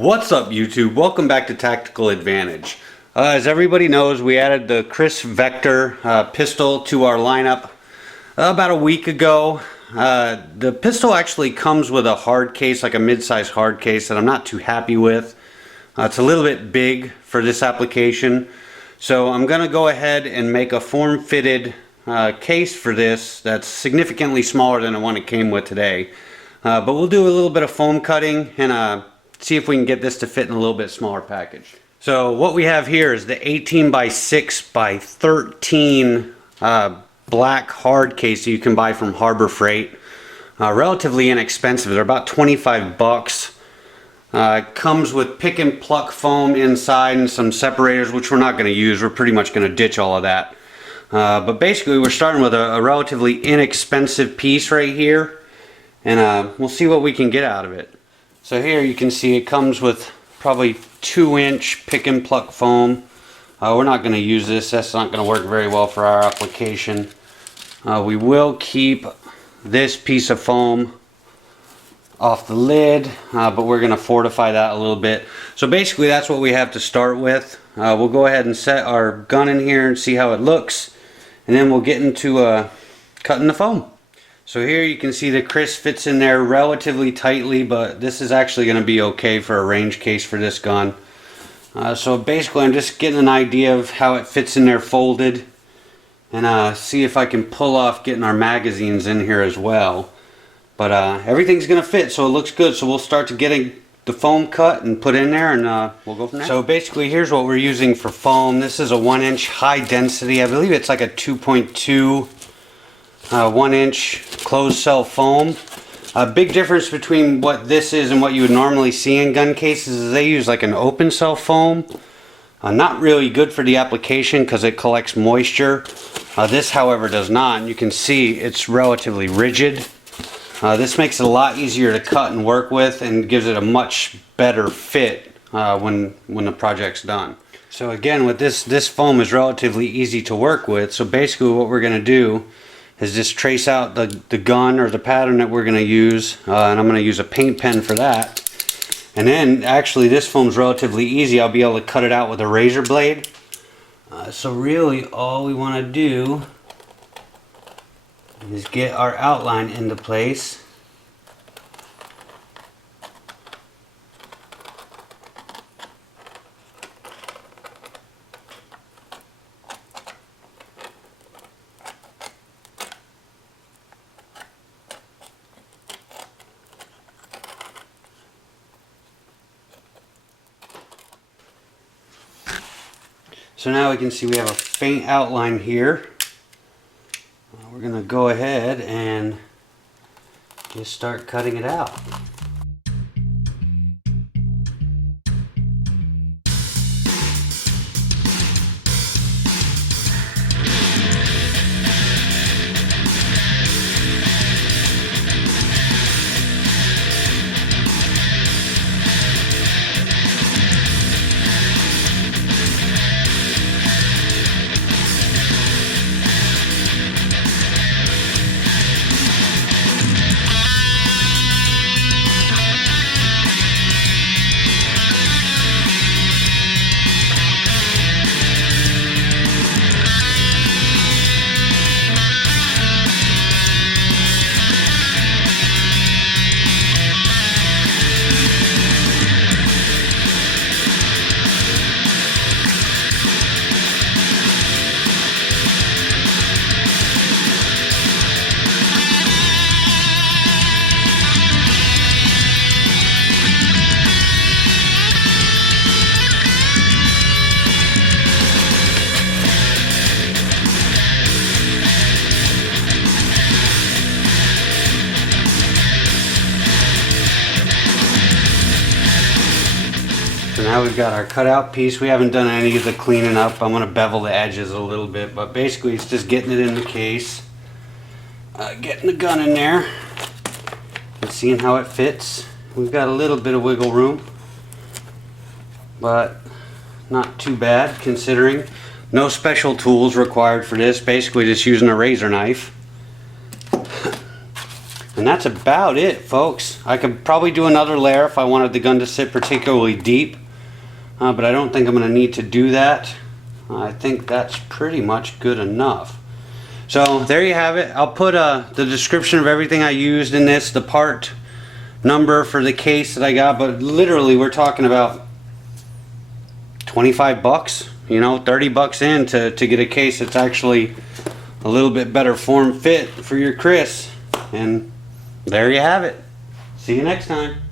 What's up, YouTube? Welcome back to Tactical Advantage. As everybody knows, we added the Kriss Vector pistol to our lineup about a week ago. The pistol actually comes with a hard case, like a mid-size hard case, that I'm not too happy with. It's a little bit big for this application, so I'm going to go ahead and make a form-fitted case for this that's significantly smaller than the one it came with today. But we'll do a little bit of foam cutting and see if we can get this to fit in a little bit smaller package. So what we have here is the 18 by 6 by 13 black hard case that you can buy from Harbor Freight. Relatively inexpensive. They're about 25 bucks. Comes with pick and pluck foam inside and some separators, which we're not going to use. We're pretty much going to ditch all of that. But basically we're starting with a relatively inexpensive piece right here, and we'll see what we can get out of it. So here you can see it comes with probably 2-inch pick and pluck foam. We're not going to use this. That's not going to work very well for our application. We will keep this piece of foam off the lid, but we're going to fortify that a little bit. So basically that's what we have to start with. We'll go ahead and set our gun in here and see how it looks, and then we'll get into cutting the foam. So here you can see the Kriss fits in there relatively tightly, but this is actually going to be okay for a range case for this gun. So basically I'm just getting an idea of how it fits in there folded, and see if I can pull off getting our magazines in here as well. But everything's going to fit, so it looks good. So we'll start to getting the foam cut and put in there, and we'll go from there. So basically here's what we're using for foam. This is a 1-inch high density. I believe it's like a 2.2 1-inch closed cell foam. A big difference between what this is and what you would normally see in gun cases is they use like an open cell foam. Not really good for the application because it collects moisture. This, however, does not, and you can see it's relatively rigid. This makes it a lot easier to cut and work with, and gives it a much better fit when the project's done. So again, with this foam is relatively easy to work with. So basically what we're going to do is just trace out the gun or the pattern that we're going to use, and I'm going to use a paint pen for that. And then actually this foam's relatively easy. I'll be able to cut it out with a razor blade. So really all we want to do is get our outline into place. So now we can see we have a faint outline here. We're going to go ahead and just start cutting it out. So now we've got our cutout piece. We haven't done any of the cleaning up. I'm going to bevel the edges a little bit, but basically it's just getting it in the case, getting the gun in there, and seeing how it fits. We've got a little bit of wiggle room, but not too bad considering. No special tools required for this, basically just using a razor knife. And that's about it, folks. I could probably do another layer if I wanted the gun to sit particularly deep, but I don't think I'm going to need to do that. I think that's pretty much good enough. So there you have it. I'll put the description of everything I used in this, the part number for the case that I got, but literally we're talking about 25 bucks, you know, 30 bucks in to get a case that's actually a little bit better form fit for your Kriss. And there you have it. See you next time.